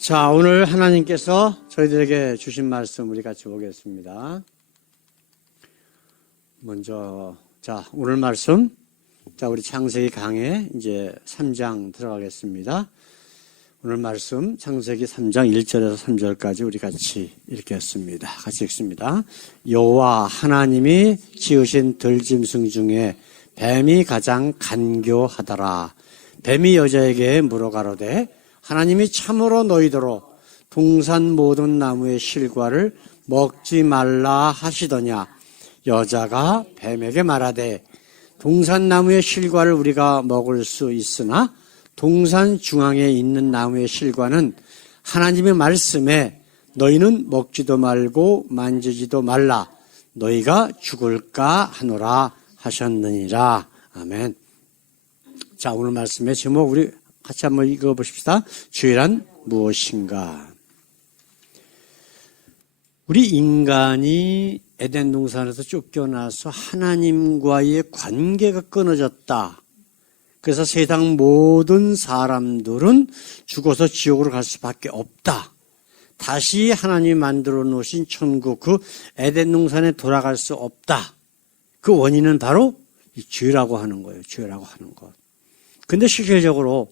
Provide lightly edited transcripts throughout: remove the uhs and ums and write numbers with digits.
자, 오늘 하나님께서 저희들에게 주신 말씀 우리 같이 보겠습니다. 먼저, 오늘 말씀. 우리 창세기 강해 이제 3장 들어가겠습니다. 오늘 말씀 창세기 3장 1절에서 3절까지 우리 같이 읽겠습니다. 같이 읽습니다. 여호와 하나님이 지으신 들짐승 중에 뱀이 가장 간교하더라. 뱀이 여자에게 물어가로되 하나님이 참으로 너희더러 동산 모든 나무의 실과를 먹지 말라 하시더냐. 여자가 뱀에게 말하되 동산 나무의 실과를 우리가 먹을 수 있으나 동산 중앙에 있는 나무의 실과는 하나님의 말씀에 너희는 먹지도 말고 만지지도 말라. 너희가 죽을까 하노라 하셨느니라. 아멘. 자, 오늘 말씀의 제목 우리 같이 한번 읽어보십시다. 죄란 무엇인가? 우리 인간이 에덴 동산에서 쫓겨나서 하나님과의 관계가 끊어졌다. 그래서 세상 모든 사람들은 죽어서 지옥으로 갈 수밖에 없다. 다시 하나님이 만들어 놓으신 천국, 그 에덴 동산에 돌아갈 수 없다. 그 원인은 바로 이 죄라고 하는 거예요. 죄라고 하는 것. 근데 실질적으로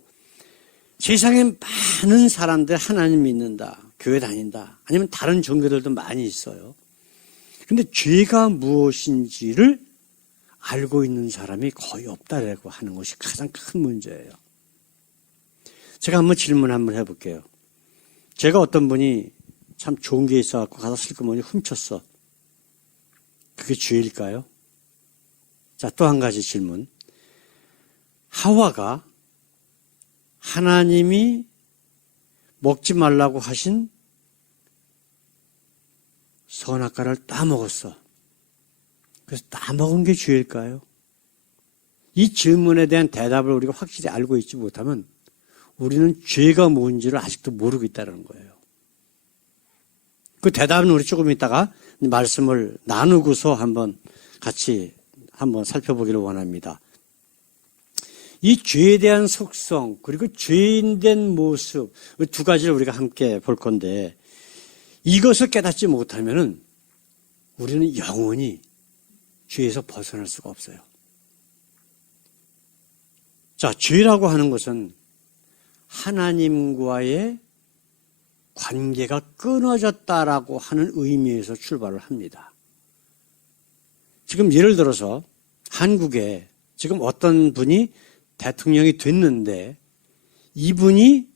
세상에 많은 사람들 하나님 믿는다, 교회 다닌다, 아니면 다른 종교들도 많이 있어요. 근데 죄가 무엇인지를 알고 있는 사람이 거의 없다라고 하는 것이 가장 큰 문제예요. 제가 한번 질문 한번 해볼게요. 제가 어떤 분이 참 좋은 게 있어갖고 가서 슬그머니 훔쳤어. 그게 죄일까요? 자, 또 한 가지 질문. 하와가 하나님이 먹지 말라고 하신 선악과를 따먹었어. 그래서 따먹은 게 죄일까요? 이 질문에 대한 대답을 우리가 확실히 알고 있지 못하면 우리는 죄가 뭔지를 아직도 모르고 있다는 거예요. 그 대답은 우리 조금 있다가 말씀을 나누고서 같이 한번 살펴보기를 원합니다. 이 죄에 대한 속성, 그리고 죄인된 모습, 두 가지를 우리가 함께 볼 건데, 이것을 깨닫지 못하면은 우리는 영원히 죄에서 벗어날 수가 없어요. 자, 죄라고 하는 것은 하나님과의 관계가 끊어졌다라고 하는 의미에서 출발을 합니다. 지금 예를 들어서 한국에 지금 어떤 분이 대통령이 됐는데 이분이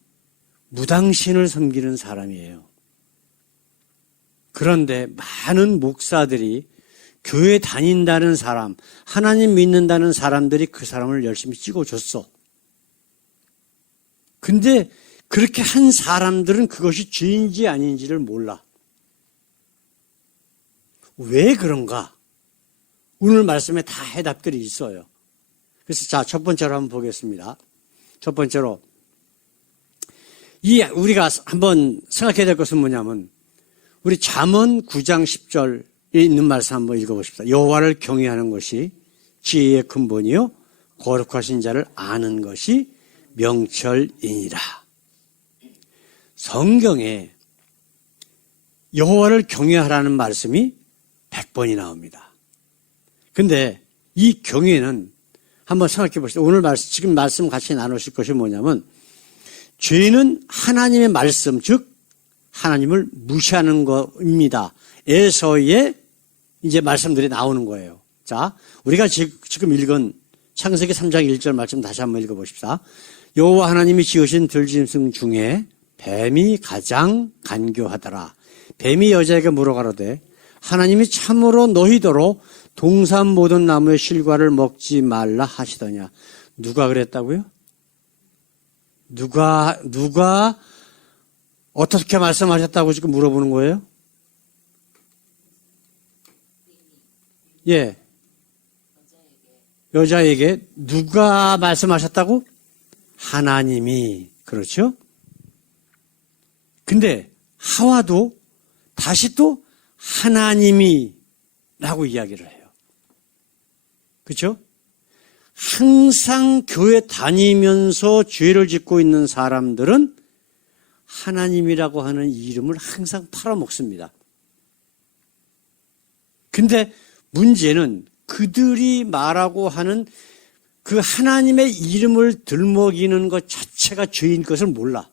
무당신을 섬기는 사람이에요. 그런데 많은 목사들이 교회 다닌다는 사람, 하나님 믿는다는 사람들이 그 사람을 열심히 찍어줬어. 근데 그렇게 한 사람들은 그것이 죄인지 아닌지를 몰라. 왜 그런가? 오늘 말씀에 다 해답들이 있어요. 그래서 첫 번째로 한번 보겠습니다. 첫 번째로 우리가 한번 생각해야 될 것은 뭐냐면 우리 잠언 9장 10절에 있는 말씀 한번 읽어보십시다. 여호와를 경외하는 것이 지혜의 근본이요 거룩하신 자를 아는 것이 명철이니라. 성경에 여호와를 경외하라는 말씀이 100번이 나옵니다. 근데 이 경외는 한번 생각해 보시죠. 오늘 지금 말씀 같이 나누실 것이 뭐냐면 죄는 하나님의 말씀, 즉 하나님을 무시하는 것입니다. 에서의 이제 말씀들이 나오는 거예요. 자, 우리가 지금 읽은 창세기 3장 1절 말씀 다시 한번 읽어보십시다. 여호와 하나님이 지으신 들짐승 중에 뱀이 가장 간교하더라. 뱀이 여자에게 물어가로되 하나님이 참으로 너희더러 동산 모든 나무의 실과를 먹지 말라 하시더냐. 누가 그랬다고요? 누가 어떻게 말씀하셨다고 지금 물어보는 거예요? 예. 여자에게 누가 말씀하셨다고? 하나님이. 그렇죠? 근데 하와도 다시 또 하나님이 라고 이야기를 해요. 그렇죠? 항상 교회 다니면서 죄를 짓고 있는 사람들은 하나님이라고 하는 이름을 항상 팔아먹습니다. 근데 문제는 그들이 말하고 하는 그 하나님의 이름을 들먹이는 것 자체가 죄인 것을 몰라.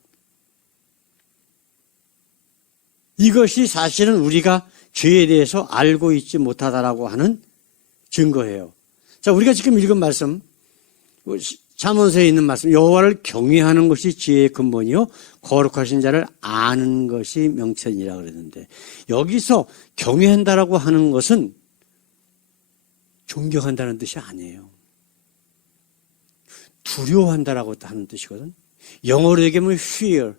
이것이 사실은 우리가 죄에 대해서 알고 있지 못하다라고 하는 증거예요. 자, 우리가 지금 읽은 말씀, 잠언서에 있는 말씀, 여호와를 경외하는 것이 지혜의 근본이요 거룩하신 자를 아는 것이 명철이라 그랬는데, 여기서 경외한다라고 하는 것은 존경한다는 뜻이 아니에요. 두려워한다라고 하는 뜻이거든. 영어로 얘기하면 fear,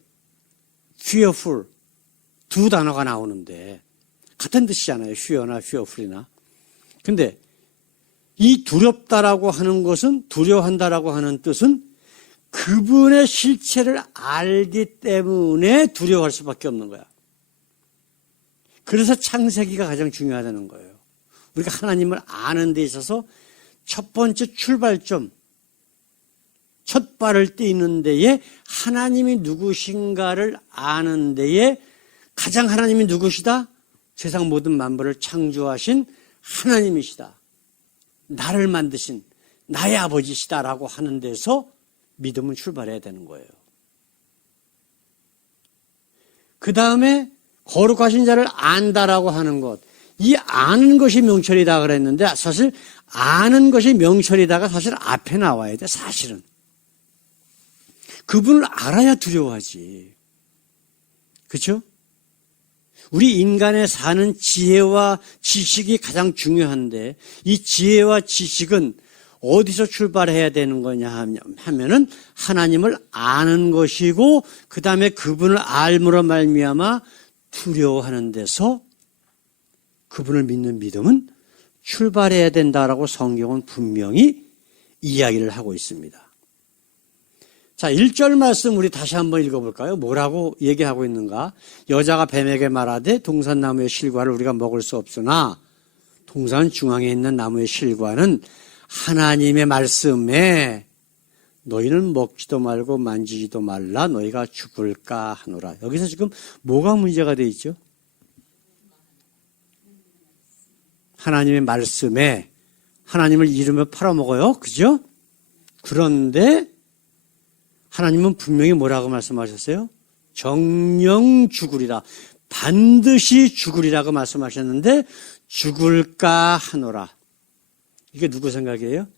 fearful 두 단어가 나오는데 같은 뜻이잖아요. fear나 fearful이나. 근데 이 두렵다라고 하는 것은, 두려워한다라고 하는 뜻은 그분의 실체를 알기 때문에 두려워할 수밖에 없는 거야. 그래서 창세기가 가장 중요하다는 거예요. 우리가 하나님을 아는 데 있어서 첫 번째 출발점, 첫 발을 떼는 데에 하나님이 누구신가를 아는 데에 가장 하나님이 누구시다? 세상 모든 만물을 창조하신 하나님이시다. 나를 만드신 나의 아버지시다라고 하는 데서 믿음은 출발해야 되는 거예요. 그 다음에 거룩하신 자를 안다라고 하는 것. 이 아는 것이 명철이다 그랬는데 사실 아는 것이 명철이다가 사실 앞에 나와야 돼. 사실은. 그분을 알아야 두려워하지. 그렇죠? 우리 인간의 사는 지혜와 지식이 가장 중요한데 이 지혜와 지식은 어디서 출발해야 되는 거냐 하면은 하나님을 아는 것이고 그 다음에 그분을 알므로 말미암아 두려워하는 데서 그분을 믿는 믿음은 출발해야 된다라고 성경은 분명히 이야기를 하고 있습니다. 자, 1절 말씀 우리 다시 한번 읽어볼까요? 뭐라고 얘기하고 있는가? 여자가 뱀에게 말하되 동산나무의 실과를 우리가 먹을 수 없으나 동산 중앙에 있는 나무의 실과는 하나님의 말씀에 너희는 먹지도 말고 만지지도 말라 너희가 죽을까 하노라. 여기서 지금 뭐가 문제가 되어 있죠? 하나님의 말씀에 하나님을 이름을 팔아먹어요. 그죠? 그런데 하나님은 분명히 뭐라고 말씀하셨어요? 정령 죽으리라. 반드시 죽으리라고 말씀하셨는데 죽을까 하노라. 이게 누구 생각이에요?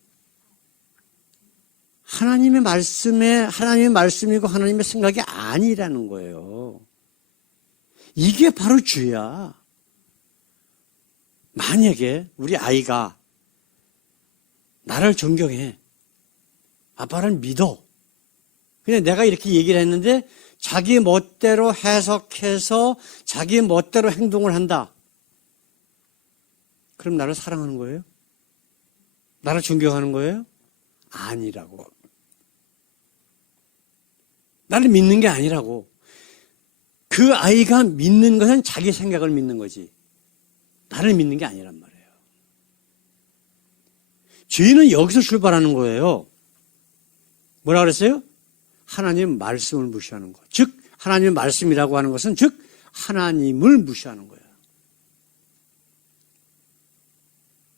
하나님의 말씀에 하나님의 말씀이고 하나님의 생각이 아니라는 거예요. 이게 바로 죄야. 만약에 우리 아이가 나를 존경해. 아빠를 믿어. 그냥 내가 이렇게 얘기를 했는데 자기 멋대로 해석해서 자기 멋대로 행동을 한다. 그럼 나를 사랑하는 거예요? 나를 존경하는 거예요? 아니라고. 나를 믿는 게 아니라고. 그 아이가 믿는 것은 자기 생각을 믿는 거지. 나를 믿는 게 아니란 말이에요. 죄는 여기서 출발하는 거예요. 뭐라 그랬어요? 하나님 말씀을 무시하는 것. 즉 하나님의 말씀이라고 하는 것은 즉 하나님을 무시하는 거예요.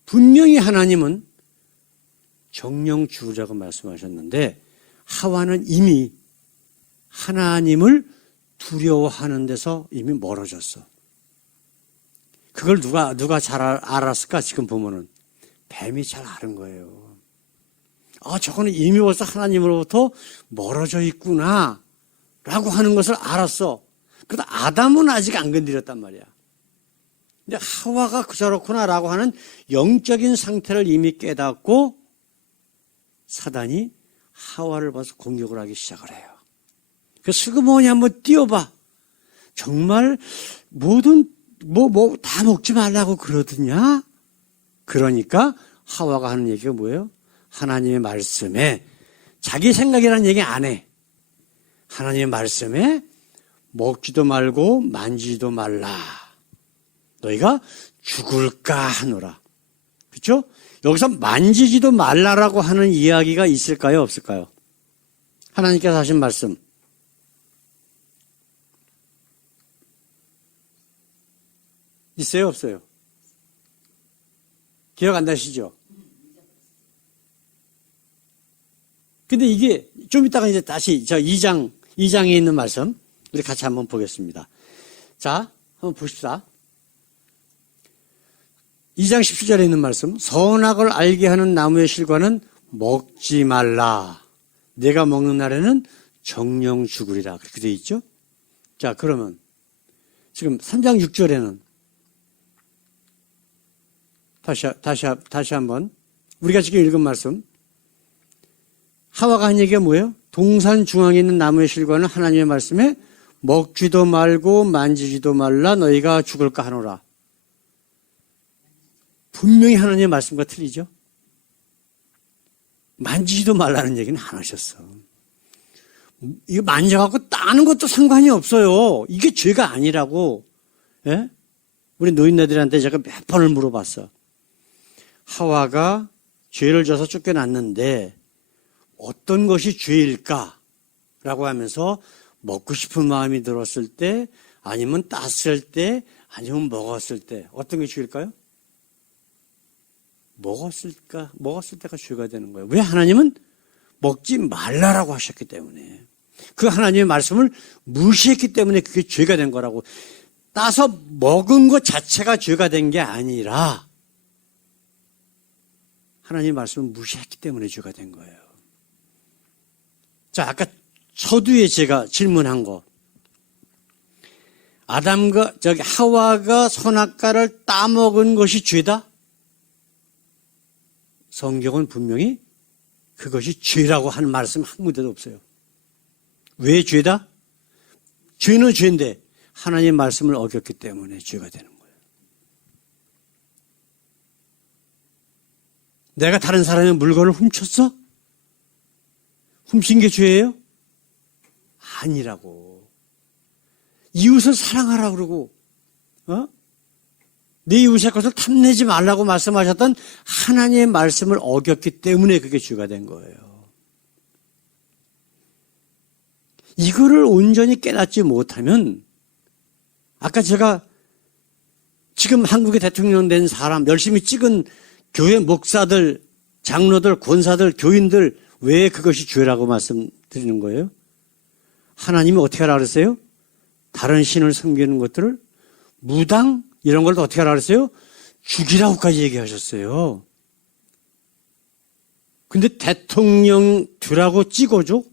분명히 하나님은 정령 죽으라고 말씀하셨는데 하와는 이미 하나님을 두려워하는 데서 이미 멀어졌어. 그걸 누가 잘 알았을까? 지금 보면은 뱀이 잘 아는 거예요. 저거는 이미 벌써 하나님으로부터 멀어져 있구나 라고 하는 것을 알았어. 그런데 아담은 아직 안 건드렸단 말이야. 근데 하와가 저렇구나 라고 하는 영적인 상태를 이미 깨닫고 사단이 하와를 봐서 공격을 하기 시작을 해요. 그 슬그머니 한번 띄워봐. 정말 모든 다 먹지 말라고 그러더냐? 그러니까 하와가 하는 얘기가 뭐예요? 하나님의 말씀에 자기 생각이라는 얘기 안 해. 하나님의 말씀에 먹지도 말고 만지지도 말라. 너희가 죽을까 하노라. 그렇죠? 여기서 만지지도 말라라고 하는 이야기가 있을까요? 없을까요? 하나님께서 하신 말씀. 있어요, 없어요? 기억 안 나시죠? 근데 이게 좀 이따가 이제 다시 저 2장에 있는 말씀 우리 같이 한번 보겠습니다. 자, 한번 보십시다. 2장 17절에 있는 말씀. 선악을 알게 하는 나무의 실과는 먹지 말라. 내가 먹는 날에는 정령 죽으리라. 그렇게 되어 있죠? 자, 그러면 지금 3장 6절에는 다시 한번 우리가 지금 읽은 말씀. 하와가 한 얘기가 뭐예요? 동산 중앙에 있는 나무의 실과는 하나님의 말씀에 먹지도 말고 만지지도 말라 너희가 죽을까 하노라. 분명히 하나님의 말씀과 틀리죠? 만지지도 말라는 얘기는 안 하셨어. 이거 만져갖고 따는 것도 상관이 없어요. 이게 죄가 아니라고. 예? 우리 노인네들한테 제가 몇 번을 물어봤어. 하와가 죄를 져서 쫓겨났는데 어떤 것이 죄일까? 라고 하면서 먹고 싶은 마음이 들었을 때, 아니면 땄을 때, 아니면 먹었을 때, 어떤 게 죄일까요? 먹었을 때가 죄가 되는 거예요. 왜? 하나님은 먹지 말라라고 하셨기 때문에. 그 하나님의 말씀을 무시했기 때문에 그게 죄가 된 거라고. 따서 먹은 것 자체가 죄가 된 게 아니라 하나님의 말씀을 무시했기 때문에 죄가 된 거예요. 자, 아까 서두에 제가 질문한 거. 하와가 선악과를 따먹은 것이 죄다? 성경은 분명히 그것이 죄라고 하는 말씀 한 군데도 없어요. 왜 죄다? 죄는 죄인데 하나님의 말씀을 어겼기 때문에 죄가 되는 거예요. 내가 다른 사람의 물건을 훔쳤어? 훔친 게 죄예요? 아니라고. 이웃을 사랑하라 그러고, 네 이웃의 것을 탐내지 말라고 말씀하셨던 하나님의 말씀을 어겼기 때문에 그게 죄가 된 거예요. 이거를 온전히 깨닫지 못하면, 아까 제가 지금 한국의 대통령 된 사람, 열심히 찍은 교회 목사들, 장로들, 권사들, 교인들, 왜 그것이 죄라고 말씀드리는 거예요? 하나님이 어떻게 하라 그랬어요? 다른 신을 섬기는 것들을 무당 이런 걸 어떻게 하라 그랬어요? 죽이라고까지 얘기하셨어요. 근데 대통령 되라고 찍어줘?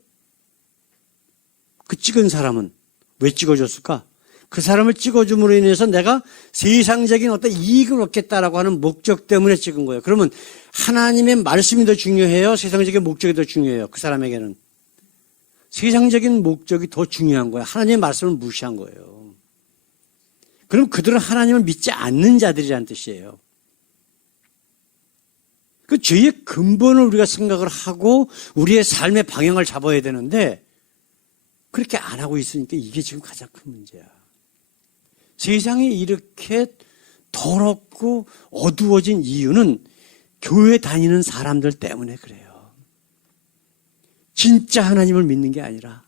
그 찍은 사람은 왜 찍어줬을까? 그 사람을 찍어줌으로 인해서 내가 세상적인 어떤 이익을 얻겠다라고 하는 목적 때문에 찍은 거예요. 그러면 하나님의 말씀이 더 중요해요? 세상적인 목적이 더 중요해요? 그 사람에게는. 세상적인 목적이 더 중요한 거예요. 하나님의 말씀을 무시한 거예요. 그럼 그들은 하나님을 믿지 않는 자들이라는 뜻이에요. 그 죄의 근본을 우리가 생각을 하고 우리의 삶의 방향을 잡아야 되는데 그렇게 안 하고 있으니까 이게 지금 가장 큰 문제야. 세상이 이렇게 더럽고 어두워진 이유는 교회 다니는 사람들 때문에 그래요. 진짜 하나님을 믿는 게 아니라.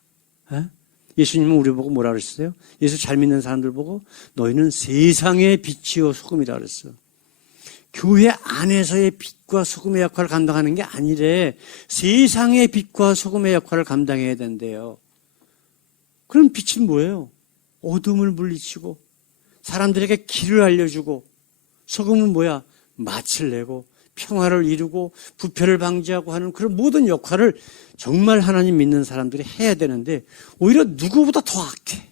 예수님은 우리 보고 뭐라 그랬어요? 예수 잘 믿는 사람들 보고 너희는 세상의 빛이요 소금이라 그랬어. 교회 안에서의 빛과 소금의 역할을 감당하는 게 아니래. 세상의 빛과 소금의 역할을 감당해야 된대요. 그럼 빛은 뭐예요? 어둠을 물리치고 사람들에게 길을 알려주고, 소금은 뭐야? 맛을 내고 평화를 이루고 부패를 방지하고 하는 그런 모든 역할을 정말 하나님 믿는 사람들이 해야 되는데 오히려 누구보다 더 악해.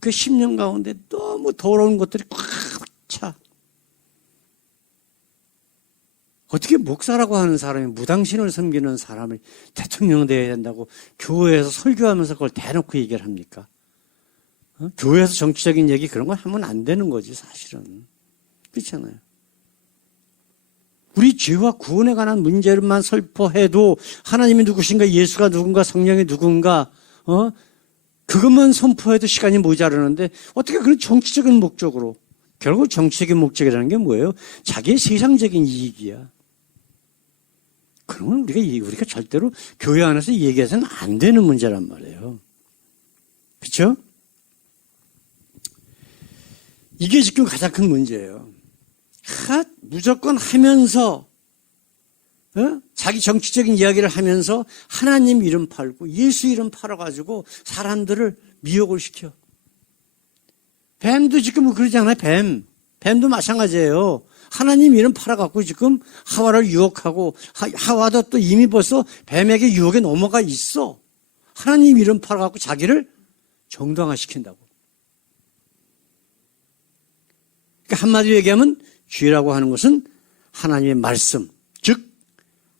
그 10년 가운데 너무 더러운 것들이 꽉 차. 어떻게 목사라고 하는 사람이 무당신을 섬기는 사람이 대통령 되어야 된다고 교회에서 설교하면서 그걸 대놓고 얘기를 합니까? 교회에서 정치적인 얘기 그런 거 하면 안 되는 거지 사실은. 그렇잖아요. 우리 죄와 구원에 관한 문제만 설포해도 하나님이 누구신가, 예수가 누군가, 성령이 누군가, 그것만 선포해도 시간이 모자르는데 어떻게 그런 정치적인 목적으로, 결국 정치적인 목적이라는 게 뭐예요? 자기의 세상적인 이익이야. 그러면 우리가 절대로 교회 안에서 얘기해서는 안 되는 문제란 말이에요. 그렇죠? 이게 지금 가장 큰 문제예요. 무조건 하면서 자기 정치적인 이야기를 하면서 하나님 이름 팔고 예수 이름 팔아가지고 사람들을 미혹을 시켜. 뱀도 지금 그러잖아요. 뱀도 마찬가지예요. 하나님 이름 팔아갖고 지금 하와를 유혹하고 하와도 또 이미 벌써 뱀에게 유혹에 넘어가 있어. 하나님 이름 팔아갖고 자기를 정당화시킨다고. 그러니까 한마디로 얘기하면 죄라고 하는 것은 하나님의 말씀, 즉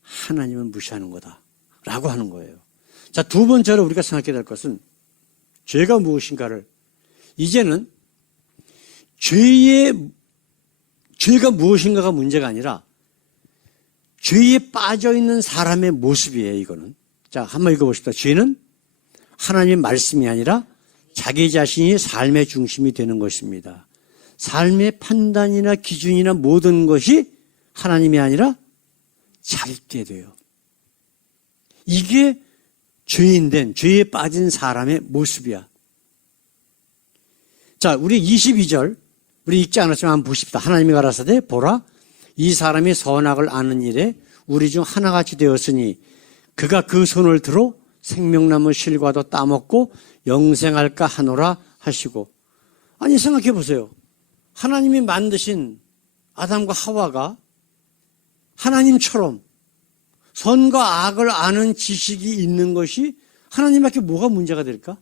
하나님을 무시하는 거다라고 하는 거예요. 자, 두 번째로 우리가 생각해야 될 것은 죄가 무엇인가를 이제는 죄가 무엇인가가 문제가 아니라 죄에 빠져 있는 사람의 모습이에요. 이거는. 자, 한번 읽어봅시다. 죄는 하나님의 말씀이 아니라 자기 자신이 삶의 중심이 되는 것입니다. 삶의 판단이나 기준이나 모든 것이 하나님이 아니라 자기께 돼요. 이게 죄에 빠진 사람의 모습이야. 자, 우리 22절, 우리 읽지 않았지만 한번 보십시다. 하나님이 가라사대 보라, 이 사람이 선악을 아는 일에 우리 중 하나같이 되었으니 그가 그 손을 들어 생명나무 실과도 따먹고 영생할까 하노라 하시고. 아니, 생각해 보세요. 하나님이 만드신 아담과 하와가 하나님처럼 선과 악을 아는 지식이 있는 것이 하나님밖에 뭐가 문제가 될까?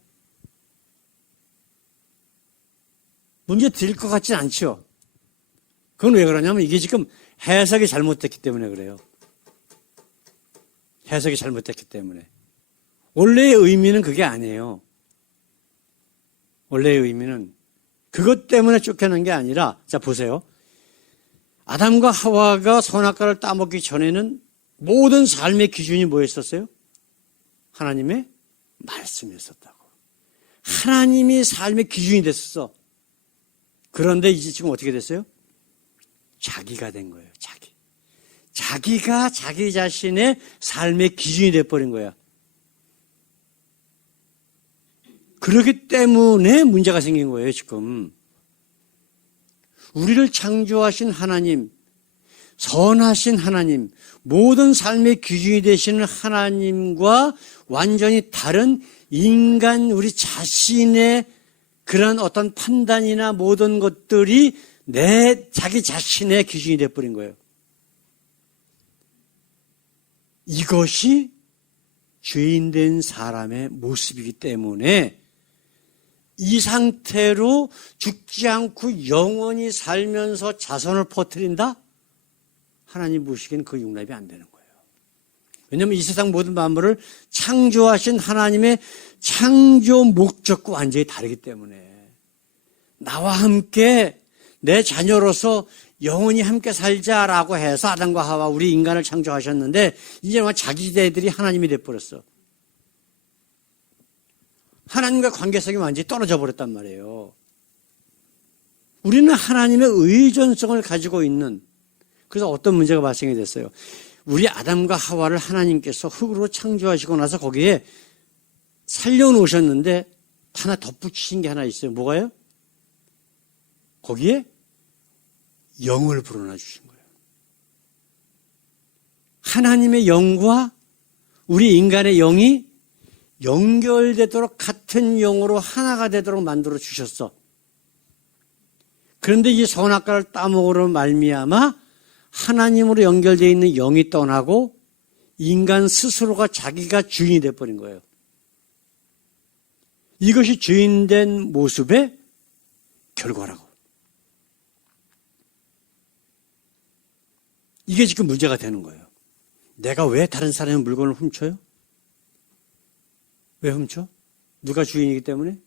문제 될 것 같진 않죠. 그건 왜 그러냐면 이게 지금 해석이 잘못됐기 때문에 그래요. 해석이 잘못됐기 때문에. 원래의 의미는 그게 아니에요. 원래의 의미는 그것 때문에 쫓겨난 게 아니라, 자, 보세요. 아담과 하와가 선악과를 따먹기 전에는 모든 삶의 기준이 뭐였었어요? 하나님의 말씀이었었다고. 하나님이 삶의 기준이 됐었어. 그런데 이제 지금 어떻게 됐어요? 자기가 된 거예요. 자기가 자기 자신의 삶의 기준이 돼버린 거야. 그렇기 때문에 문제가 생긴 거예요, 지금. 우리를 창조하신 하나님, 선하신 하나님, 모든 삶의 기준이 되시는 하나님과 완전히 다른 인간 우리 자신의 그런 어떤 판단이나 모든 것들이 자기 자신의 기준이 되어버린 거예요. 이것이 죄인된 사람의 모습이기 때문에 이 상태로 죽지 않고 영원히 살면서 자손을 퍼뜨린다? 하나님 보시기엔 그 용납이 안 되는 거예요. 왜냐하면 이 세상 모든 만물을 창조하신 하나님의 창조 목적과 완전히 다르기 때문에 나와 함께 내 자녀로서 영원히 함께 살자라고 해서 아담과 하와 우리 인간을 창조하셨는데 이제 자기들이 하나님이 돼버렸어. 하나님과 관계성이 완전히 떨어져 버렸단 말이에요. 우리는 하나님의 의존성을 가지고 있는, 그래서 어떤 문제가 발생이 됐어요. 우리 아담과 하와를 하나님께서 흙으로 창조하시고 나서 거기에 살려놓으셨는데 하나 덧붙이신 게 하나 있어요. 뭐가요? 거기에 영을 불어넣어 주신 거예요. 하나님의 영과 우리 인간의 영이 연결되도록 같은 영으로 하나가 되도록 만들어 주셨어. 그런데 이 선악과를 따먹으로 말미암아 하나님으로 연결되어 있는 영이 떠나고 인간 스스로가 자기가 주인이 되어버린 거예요. 이것이 죄인된 모습의 결과라고. 이게 지금 문제가 되는 거예요. 내가 왜 다른 사람의 물건을 훔쳐요? 왜 훔쳐? 누가 주인이기 때문에?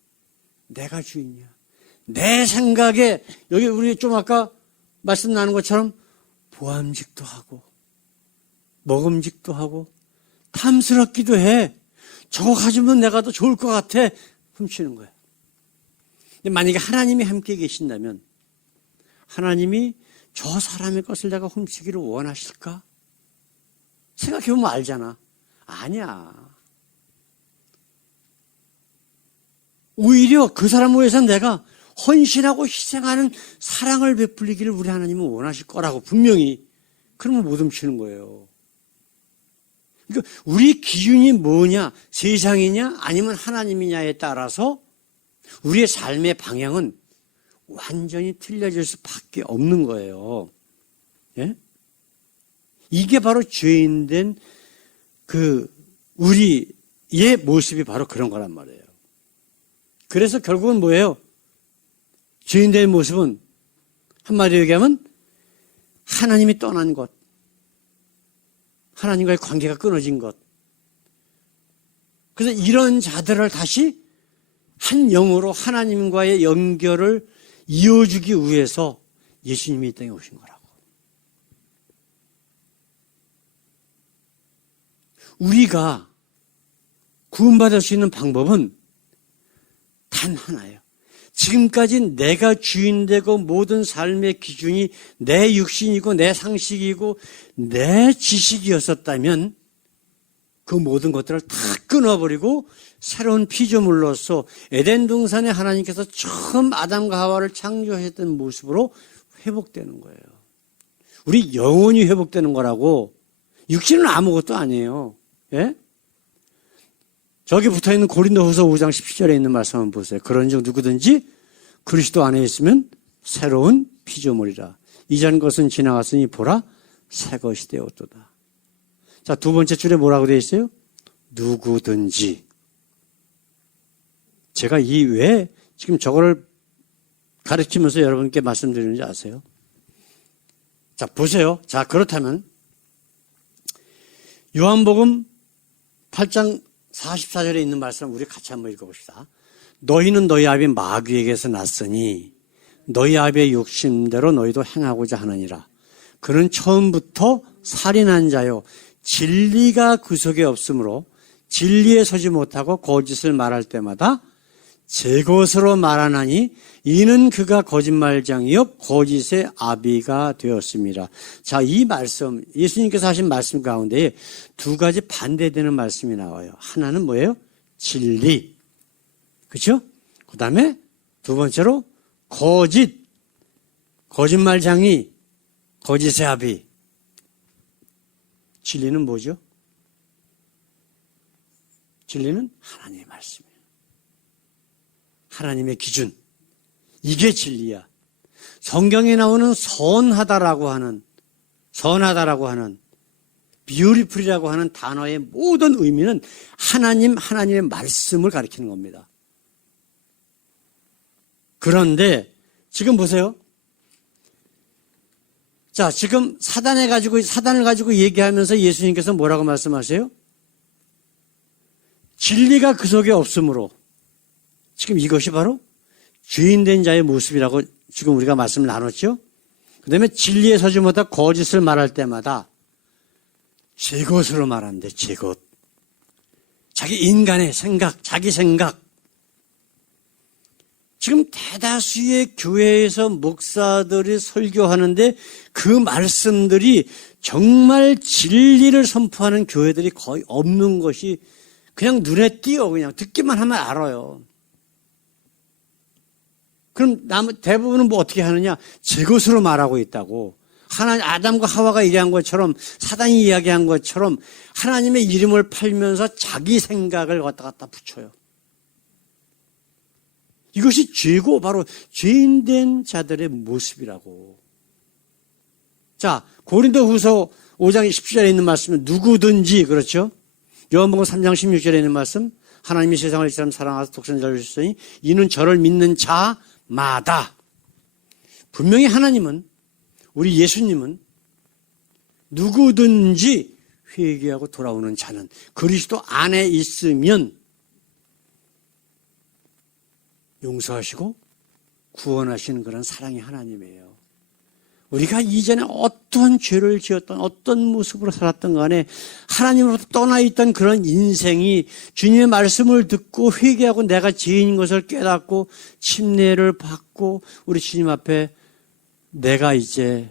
내가 주인이야. 내 생각에, 여기 우리 좀 아까 말씀 나눈 것처럼 보암직도 하고, 먹음직도 하고, 탐스럽기도 해. 저거 가지면 내가 더 좋을 것 같아. 훔치는 거야. 근데 만약에 하나님이 함께 계신다면, 하나님이 저 사람의 것을 내가 훔치기를 원하실까? 생각해보면 알잖아. 아니야. 오히려 그 사람을 위해서 내가 헌신하고 희생하는 사랑을 베풀리기를 우리 하나님은 원하실 거라고 분명히. 그러면 못 훔치는 거예요. 그러니까 우리 기준이 뭐냐, 세상이냐 아니면 하나님이냐에 따라서 우리의 삶의 방향은 완전히 틀려질 수밖에 없는 거예요. 예? 이게 바로 죄인된 우리의 모습이 바로 그런 거란 말이에요. 그래서 결국은 뭐예요? 죄인된 모습은 한마디로 얘기하면 하나님이 떠난 것, 하나님과의 관계가 끊어진 것. 그래서 이런 자들을 다시 한 영으로 하나님과의 연결을 이어주기 위해서 예수님이 이 땅에 오신 거라고. 우리가 구원받을 수 있는 방법은 단 하나예요. 지금까지 내가 주인되고 모든 삶의 기준이 내 육신이고 내 상식이고 내 지식이었었다면 그 모든 것들을 다 끊어버리고 새로운 피조물로서 에덴 동산에 하나님께서 처음 아담과 하와를 창조했던 모습으로 회복되는 거예요. 우리 영혼이 회복되는 거라고. 육신은 아무것도 아니에요. 예? 저기 붙어있는 고린도후서 5장 17절에 있는 말씀 한번 보세요. 그런즉 누구든지 그리스도 안에 있으면 새로운 피조물이라. 이전 것은 지나갔으니 보라 새 것이 되었도다. 자, 두 번째 줄에 뭐라고 되어 있어요? 누구든지. 제가 왜 지금 저거를 가르치면서 여러분께 말씀드리는지 아세요? 자, 보세요. 자, 그렇다면 요한복음 8장 44절에 있는 말씀 우리 같이 한번 읽어봅시다. 너희는 너희 아비 마귀에게서 났으니 너희 아비의 욕심대로 너희도 행하고자 하느니라. 그는 처음부터 살인한 자요 진리가 그 속에 없으므로 진리에 서지 못하고 거짓을 말할 때마다 제 것으로 말하나니 이는 그가 거짓말장이요 거짓의 아비가 되었습니다. 자, 이 말씀, 예수님께서 하신 말씀 가운데 두 가지 반대되는 말씀이 나와요. 하나는 뭐예요? 진리. 그렇죠? 그 다음에 두 번째로 거짓말장이, 거짓의 아비. 진리는 뭐죠? 진리는 하나님의 말씀이에요. 하나님의 기준. 이게 진리야. 성경에 나오는 선하다라고 하는 beautiful이라고 하는 단어의 모든 의미는 하나님의 말씀을 가리키는 겁니다. 그런데 지금 보세요. 자, 지금 사단을 가지고 얘기하면서 예수님께서 뭐라고 말씀하세요? 진리가 그 속에 없으므로. 지금 이것이 바로 죄인된 자의 모습이라고 지금 우리가 말씀을 나눴죠. 그 다음에 진리에 서지 못하고 거짓을 말할 때마다 제 것으로 말하는데 제 것. 자기 인간의 생각, 자기 생각. 지금 대다수의 교회에서 목사들이 설교하는데 그 말씀들이 정말 진리를 선포하는 교회들이 거의 없는 것이 그냥 눈에 띄어. 그냥 듣기만 하면 알아요. 그럼 대부분은 뭐 어떻게 하느냐? 제 것으로 말하고 있다고. 아담과 하와가 얘기한 것처럼, 사단이 이야기한 것처럼 하나님의 이름을 팔면서 자기 생각을 갖다 붙여요. 이것이 죄고 바로 죄인된 자들의 모습이라고. 자, 고린도후서 5장 17절에 있는 말씀은 누구든지, 그렇죠? 요한복음 3장 16절에 있는 말씀, 하나님이 세상을 이처럼 사랑하사 독생자를 주셨으니 이는 저를 믿는 자마다. 분명히 하나님은, 우리 예수님은 누구든지 회개하고 돌아오는 자는 그리스도 안에 있으면 용서하시고 구원하시는 그런 사랑의 하나님이에요. 우리가 이전에 어떤 죄를 지었던 어떤 모습으로 살았던 간에 하나님으로부터 떠나 있던 그런 인생이 주님의 말씀을 듣고 회개하고 내가 죄인인 것을 깨닫고 침례를 받고 우리 주님 앞에 내가 이제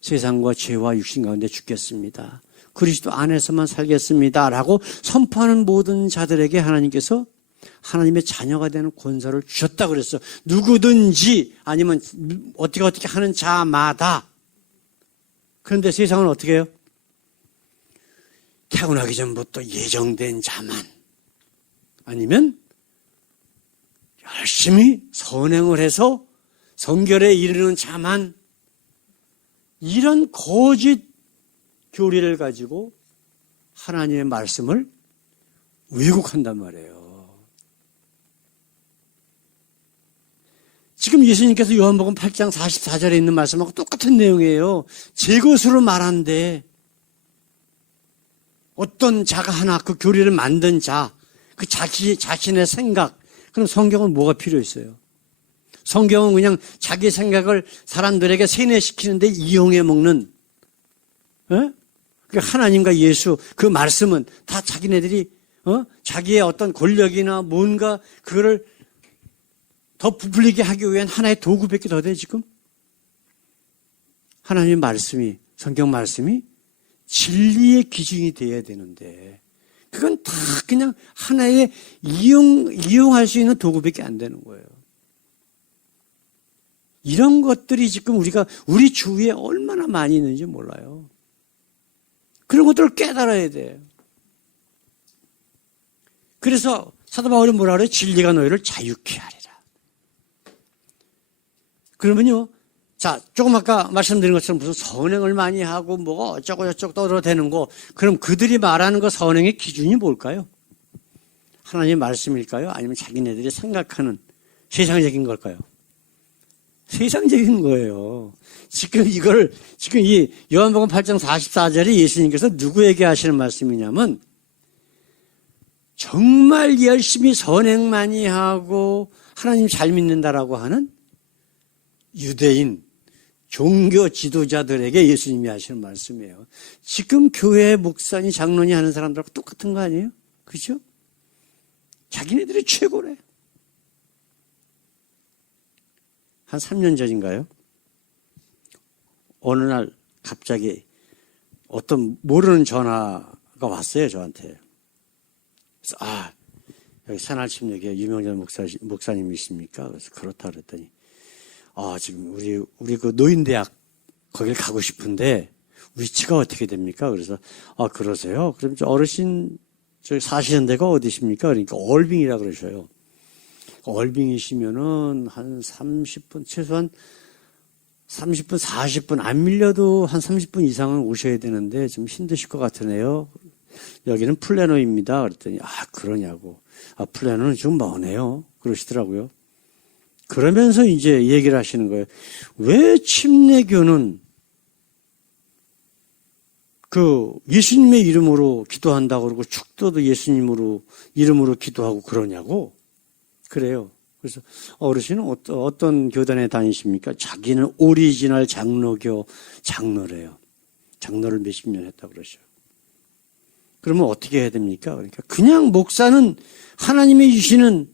세상과 죄와 육신 가운데 죽겠습니다. 그리스도 안에서만 살겠습니다. 라고 선포하는 모든 자들에게 하나님께서 하나님의 자녀가 되는 권세를 주셨다 그랬어. 누구든지 아니면 어떻게 하는 자마다. 그런데 세상은 어떻게 해요? 태어나기 전부터 예정된 자만, 아니면 열심히 선행을 해서 성결에 이르는 자만, 이런 거짓 교리를 가지고 하나님의 말씀을 왜곡한단 말이에요. 지금 예수님께서 요한복음 8장 44절에 있는 말씀하고 똑같은 내용이에요. 제 것으로 말한데 어떤 자가 하나 그 교리를 만든 자, 그 자신의 생각, 그럼 성경은 뭐가 필요했어요? 성경은 그냥 자기 생각을 사람들에게 세뇌시키는데 이용해 먹는, 그 하나님과 예수, 그 말씀은 다 자기네들이 자기의 어떤 권력이나 뭔가 그거를 더 부풀리게 하기 위한 하나의 도구밖에 더 돼, 지금? 하나님의 말씀이, 성경 말씀이 진리의 기준이 되어야 되는데, 그건 다 그냥 하나의 이용할 수 있는 도구밖에 안 되는 거예요. 이런 것들이 지금 우리 주위에 얼마나 많이 있는지 몰라요. 그런 것들을 깨달아야 돼요. 그래서 사도 바울이 뭐라 그래요? 진리가 너희를 자유케 하리라. 그러면요, 자, 조금 아까 말씀드린 것처럼 무슨 선행을 많이 하고 뭐가 어쩌고 저쩌고 떠들어대는 거, 그럼 그들이 말하는 거 선행의 기준이 뭘까요? 하나님의 말씀일까요? 아니면 자기네들이 생각하는 세상적인 걸까요? 세상적인 거예요. 지금 이 요한복음 8장 44절에 예수님께서 누구에게 하시는 말씀이냐면, 정말 열심히 선행 많이 하고 하나님 잘 믿는다라고 하는 유대인 종교 지도자들에게 예수님이 하시는 말씀이에요. 지금 교회 목사님, 장로님 하는 사람들하고 똑같은 거 아니에요? 그죠? 자기네들이 최고래. 한 3년 전인가요? 어느 날 갑자기 어떤 모르는 전화가 왔어요, 저한테. 그래서 여기 산할침역에 유명전 목사님이십니까? 그래서 그렇다 그랬더니, 지금 우리 그 노인대학 거길 가고 싶은데 위치가 어떻게 됩니까? 그래서 그러세요? 그럼 저 어르신 저기 사시는 데가 어디십니까? 그러니까 얼빙이라 그러셔요. 얼빙이시면은 한 30분, 최소한 30분, 40분 안 밀려도 한 30분 이상은 오셔야 되는데 좀 힘드실 것 같으네요. 여기는 플래너입니다. 그랬더니 그러냐고. 플래너는 좀 머네요. 그러시더라고요. 그러면서 이제 얘기를 하시는 거예요. 왜 침례교는 그 예수님의 이름으로 기도한다고 그러고 축도도 예수님으로 이름으로 기도하고 그러냐고. 그래요. 그래서 어르신은 어떤 교단에 다니십니까? 자기는 오리지널 장로교 장로래요. 장로를 몇십 년 했다고 그러셔요. 그러면 어떻게 해야 됩니까? 그러니까 그냥 목사는 하나님이 주시는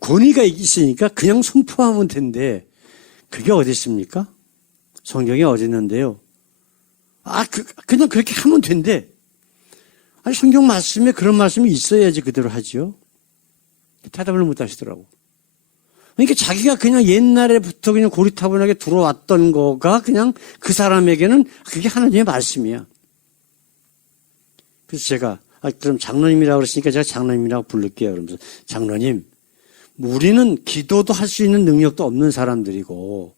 권위가 있으니까 그냥 선포하면 된대. 그게 어디 있습니까? 성경에 어디 있는데요? 그냥 그렇게 하면 된대. 아니, 성경 말씀에 그런 말씀이 있어야지 그대로 하죠. 대답을 못 하시더라고. 그러니까 자기가 그냥 옛날에부터 그냥 고리타분하게 들어왔던 거가 그냥 그 사람에게는 그게 하나님의 말씀이야. 그래서 제가, 그럼 장로님이라고 그러시니까 제가 장로님이라고 부를게요. 그러면서, 장로님, 우리는 기도도 할 수 있는 능력도 없는 사람들이고,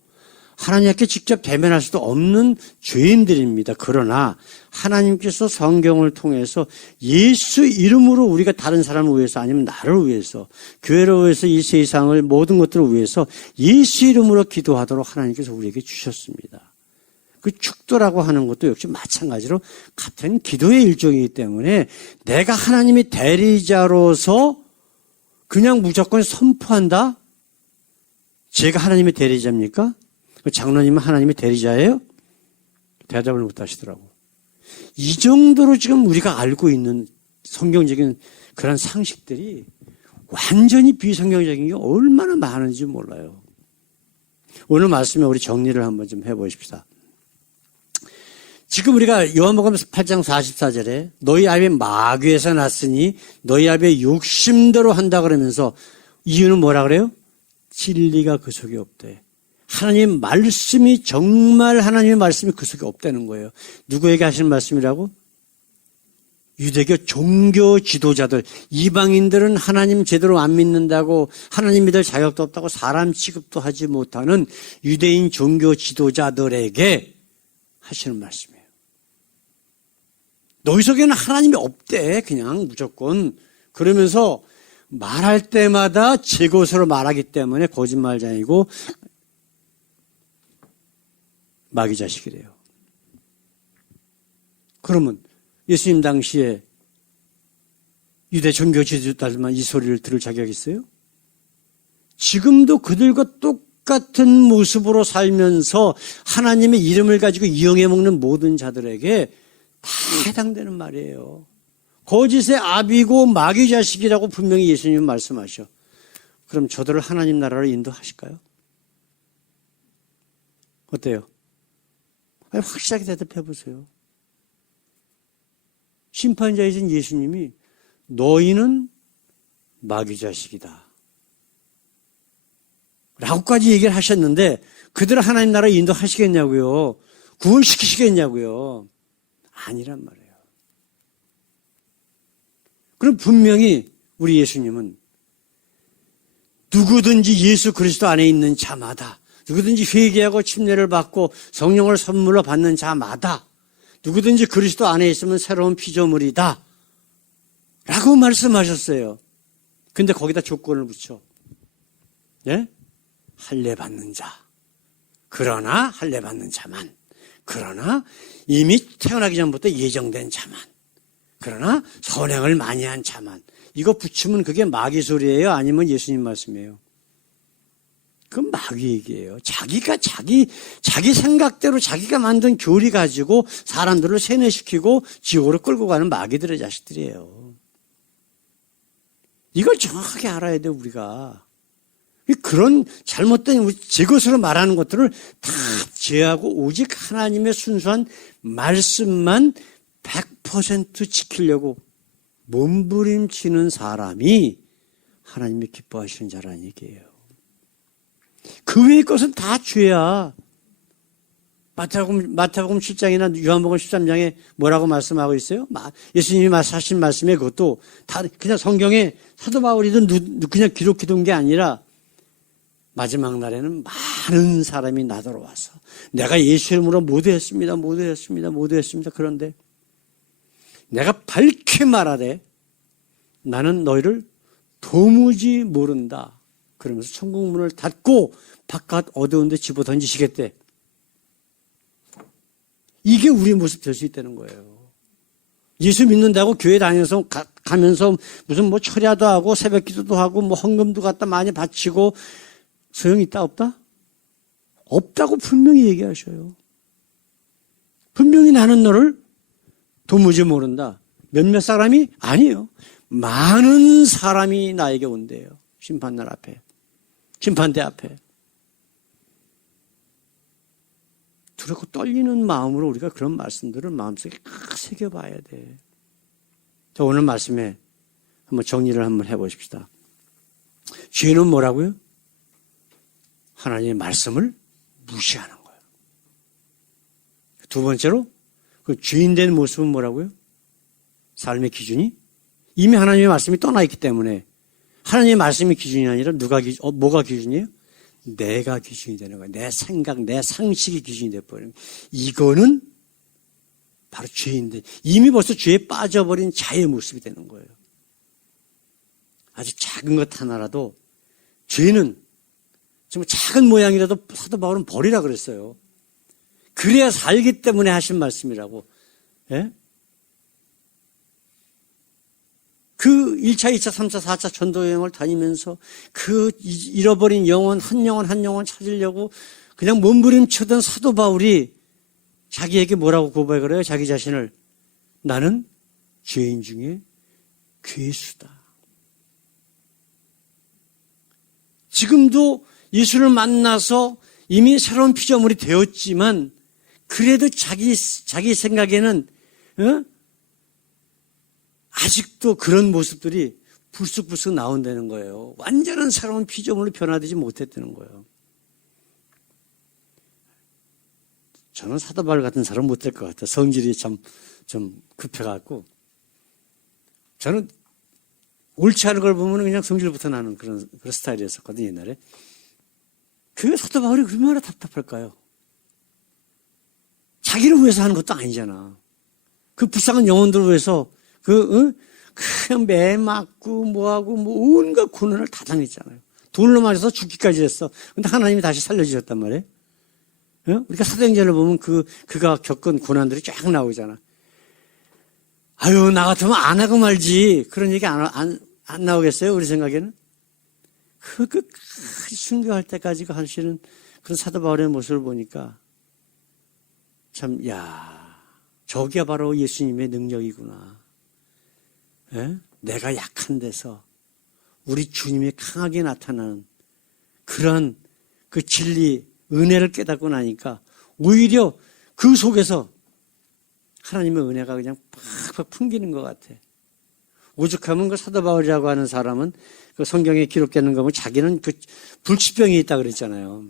하나님께 직접 대면할 수도 없는 죄인들입니다. 그러나 하나님께서 성경을 통해서 예수 이름으로 우리가 다른 사람을 위해서 아니면 나를 위해서 교회를 위해서 이 세상을 모든 것들을 위해서 예수 이름으로 기도하도록 하나님께서 우리에게 주셨습니다. 그 축도라고 하는 것도 역시 마찬가지로 같은 기도의 일종이기 때문에 내가 하나님의 대리자로서 그냥 무조건 선포한다? 제가 하나님의 대리자입니까? 장로님은 하나님의 대리자예요? 대답을 못 하시더라고. 이 정도로 지금 우리가 알고 있는 성경적인 그런 상식들이 완전히 비성경적인 게 얼마나 많은지 몰라요. 오늘 말씀에 우리 정리를 한번 좀 해보십시다. 지금 우리가 요한복음 8장 44절에 너희 아비 마귀에서 났으니 너희 아비의 욕심대로 한다 그러면서 이유는 뭐라 그래요? 진리가 그 속에 없대. 하나님 말씀이 정말 하나님의 말씀이 그 속에 없다는 거예요. 누구에게 하시는 말씀이라고? 유대교 종교 지도자들, 이방인들은 하나님 제대로 안 믿는다고 하나님 믿을 자격도 없다고 사람 취급도 하지 못하는 유대인 종교 지도자들에게 하시는 말씀이에요. 너희 속에는 하나님이 없대. 그냥 무조건. 그러면서 말할 때마다 제 것으로 말하기 때문에 거짓말장이고 마귀 자식이래요. 그러면 예수님 당시에 유대 종교 지도자들만 이 소리를 들을 자격이 있어요? 지금도 그들과 똑같은 모습으로 살면서 하나님의 이름을 가지고 이용해 먹는 모든 자들에게 다 해당되는 말이에요. 거짓의 아비고 마귀 자식이라고 분명히 예수님은 말씀하셔. 그럼 저들을 하나님 나라로 인도하실까요? 어때요? 확실하게 대답해 보세요. 심판자이신 예수님이 너희는 마귀 자식이다 라고까지 얘기를 하셨는데 그들을 하나님 나라에 인도하시겠냐고요? 구원시키시겠냐고요? 아니란 말이에요. 그럼 분명히 우리 예수님은 누구든지 예수 그리스도 안에 있는 자마다, 누구든지 회개하고 침례를 받고 성령을 선물로 받는 자마다, 누구든지 그리스도 안에 있으면 새로운 피조물이다 라고 말씀하셨어요. 근데 거기다 조건을 붙여. 예? 할례 받는 자. 그러나 할례 받는 자만. 그러나 이미 태어나기 전부터 예정된 자만. 그러나 선행을 많이 한 자만. 이거 붙이면 그게 마귀 소리예요? 아니면 예수님 말씀이에요? 그건 마귀 얘기예요. 자기가 자기 생각대로 자기가 만든 교리 가지고 사람들을 세뇌시키고 지옥으로 끌고 가는 마귀들의 자식들이에요. 이걸 정확하게 알아야 돼요, 우리가. 그런 잘못된 제 것으로 말하는 것들을 다 제하고 오직 하나님의 순수한 말씀만 100% 지키려고 몸부림치는 사람이 하나님이 기뻐하시는 자라는 얘기예요. 그 외의 것은 다 죄야. 마태복음 7장이나 요한복음 13장에 뭐라고 말씀하고 있어요? 예수님이 하신 말씀에 그것도 다 그냥 성경에 사도 바울이든 그냥 기록해둔 게 아니라 마지막 날에는 많은 사람이 나더러 와서 내가 예수 이름으로 모두 했습니다. 그런데 내가 밝게 말하되 나는 너희를 도무지 모른다. 그러면서 천국 문을 닫고 바깥 어두운 데 집어 던지시겠대. 이게 우리 모습 될 수 있다는 거예요. 예수 믿는다고 교회 다니면서 가면서 무슨 뭐 철야도 하고 새벽 기도도 하고 뭐 헌금도 갖다 많이 바치고 소용이 있다 없다? 없다고 분명히 얘기하셔요. 분명히 나는 너를 도무지 모른다. 몇몇 사람이 아니에요. 많은 사람이 나에게 온대요. 심판날 앞에. 심판대 앞에. 두렵고 떨리는 마음으로 우리가 그런 말씀들을 마음속에 새겨봐야 돼. 자, 오늘 말씀에 한번 정리를 한번 해보십시다. 죄는 뭐라고요? 하나님의 말씀을 무시하는 거예요. 두 번째로 그 죄인된 모습은 뭐라고요? 삶의 기준이 이미 하나님의 말씀이 떠나 있기 때문에 하나님의 말씀이 기준이 아니라 뭐가 기준이에요? 내가 기준이 되는 거예요. 내 생각, 내 상식이 기준이 돼버리는 거예요. 이거는 바로 죄인데 이미 벌써 죄에 빠져버린 자의 모습이 되는 거예요. 아주 작은 것 하나라도 죄는 정말 작은 모양이라도 사도 바울은 버리라 그랬어요. 그래야 살기 때문에 하신 말씀이라고. 예? 그 1차, 2차, 3차, 4차 전도여행을 다니면서 그 잃어버린 영혼, 한 영혼 찾으려고 그냥 몸부림치던 사도 바울이 자기에게 뭐라고 고백을 해요? 자기 자신을. 나는 죄인 중에 괴수다. 지금도 예수를 만나서 이미 새로운 피조물이 되었지만 그래도 자기 생각에는 아직도 그런 모습들이 불쑥불쑥 나온다는 거예요. 완전한 새로운 피조물로 변화되지 못했다는 거예요. 저는 사도 바울 같은 사람 못 될 것 같아요. 성질이 좀 급해갖고. 저는 옳지 않은 걸 보면 그냥 성질부터 나는 그런 스타일이었었거든요, 옛날에. 그 사도 바울이 얼마나 답답할까요? 자기를 위해서 하는 것도 아니잖아. 그 불쌍한 영혼들을 위해서 그냥 매 맞고 뭐하고 온갖 고난을 다 당했잖아요. 돌로 맞아서 죽기까지 했어. 근데 하나님이 다시 살려주셨단 말이에요. 우리가 사도행전을 보면 그가 겪은 고난들이 쫙 나오잖아. 아유, 나 같으면 안 하고 말지. 그런 얘기 안 나오겠어요? 우리 생각에는? 끝까지 순교할 때까지 하시는 그런 사도 바울의 모습을 보니까 참, 저기가 바로 예수님의 능력이구나. 내가 약한 데서 우리 주님이 강하게 나타나는 그런 그 진리, 은혜를 깨닫고 나니까 오히려 그 속에서 하나님의 은혜가 그냥 팍팍 풍기는 것 같아. 오죽하면 그 사도 바울이라고 하는 사람은 그 성경에 기록되는 거 보면 자기는 그 불치병이 있다 그랬잖아요.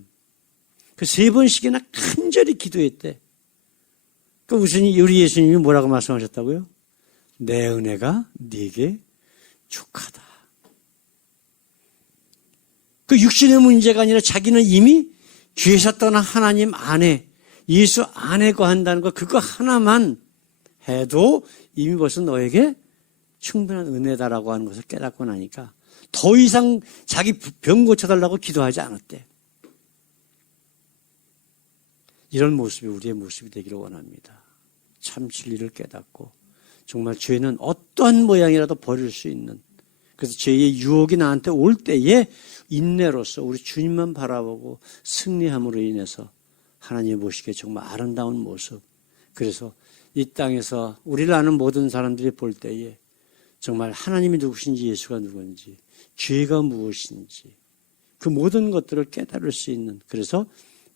그 3번씩이나 간절히 기도했대. 그 우리 예수님이 뭐라고 말씀하셨다고요? 내 은혜가 네게 족하다. 그 육신의 문제가 아니라 자기는 이미 죄에서 떠난 하나님 안에, 예수 안에 거한다는 거, 그거 하나만 해도 이미 벌써 너에게 충분한 은혜다라고 하는 것을 깨닫고 나니까 더 이상 자기 병 고쳐달라고 기도하지 않았대. 이런 모습이 우리의 모습이 되기를 원합니다. 참 진리를 깨닫고 정말 죄는 어떠한 모양이라도 버릴 수 있는, 그래서 죄의 유혹이 나한테 올 때에 인내로서 우리 주님만 바라보고 승리함으로 인해서 하나님 보시기에 정말 아름다운 모습, 그래서 이 땅에서 우리를 아는 모든 사람들이 볼 때에 정말 하나님이 누구신지 예수가 누구인지 죄가 무엇인지 그 모든 것들을 깨달을 수 있는, 그래서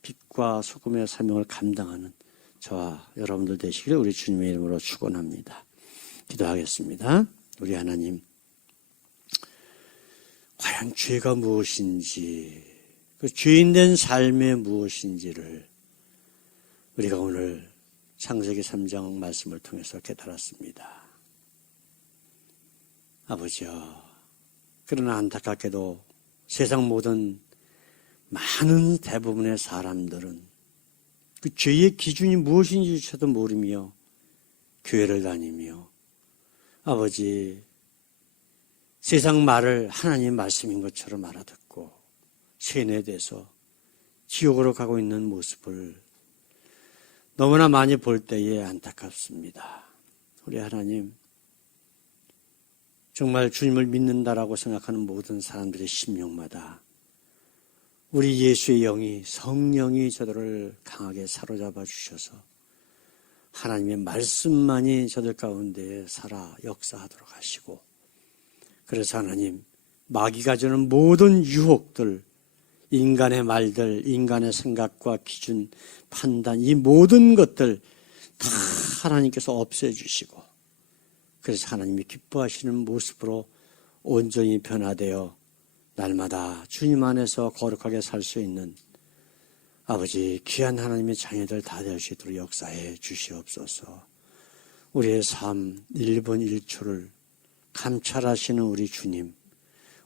빛과 소금의 사명을 감당하는 저와 여러분들 되시기를 우리 주님의 이름으로 축원합니다. 기도하겠습니다. 우리 하나님, 과연 죄가 무엇인지, 그 죄인된 삶의 무엇인지를 우리가 오늘 창세기 3장 말씀을 통해서 깨달았습니다. 아버지여, 그러나 안타깝게도 세상 모든 많은 대부분의 사람들은 그 죄의 기준이 무엇인지조차도 모르며 교회를 다니며 아버지 세상 말을 하나님 말씀인 것처럼 알아듣고 세뇌돼서 지옥으로 가고 있는 모습을 너무나 많이 볼 때에 안타깝습니다. 우리 하나님, 정말 주님을 믿는다라고 생각하는 모든 사람들의 심령마다 우리 예수의 영이, 성령이 저들을 강하게 사로잡아 주셔서 하나님의 말씀만이 저들 가운데 살아 역사하도록 하시고, 그래서 하나님, 마귀가 주는 모든 유혹들, 인간의 말들, 인간의 생각과 기준, 판단, 이 모든 것들 다 하나님께서 없애주시고, 그래서 하나님이 기뻐하시는 모습으로 온전히 변화되어 날마다 주님 안에서 거룩하게 살 수 있는 아버지 귀한 하나님의 자녀들 다 될 수 있도록 역사해 주시옵소서. 우리의 삶 1분 1초를 감찰하시는 우리 주님,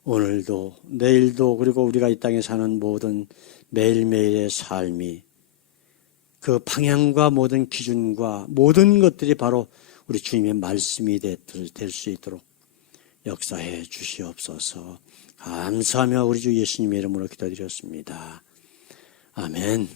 오늘도 내일도 그리고 우리가 이 땅에 사는 모든 매일매일의 삶이 그 방향과 모든 기준과 모든 것들이 바로 우리 주님의 말씀이 될 수 있도록 역사해 주시옵소서. 감사하며 우리 주 예수님의 이름으로 기도드렸습니다. 아멘.